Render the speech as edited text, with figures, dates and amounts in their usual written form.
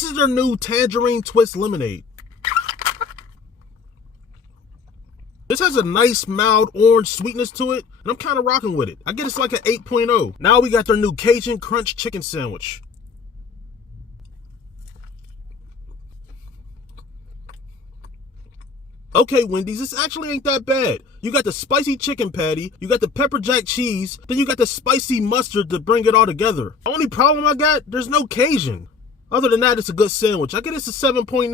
This is their new tangerine twist lemonade. This has a nice mild orange sweetness to it, and I'm kind of rocking with it. I get it's like an 8.0. Now we got their new Cajun Crunch chicken sandwich. Okay, Wendy's, this actually ain't that bad. You got the spicy chicken patty, you got the pepper jack cheese, then you got the spicy mustard to bring it all together. Only problem I got, there's no Cajun. Other than that, it's a good sandwich. I get it's a 7.9.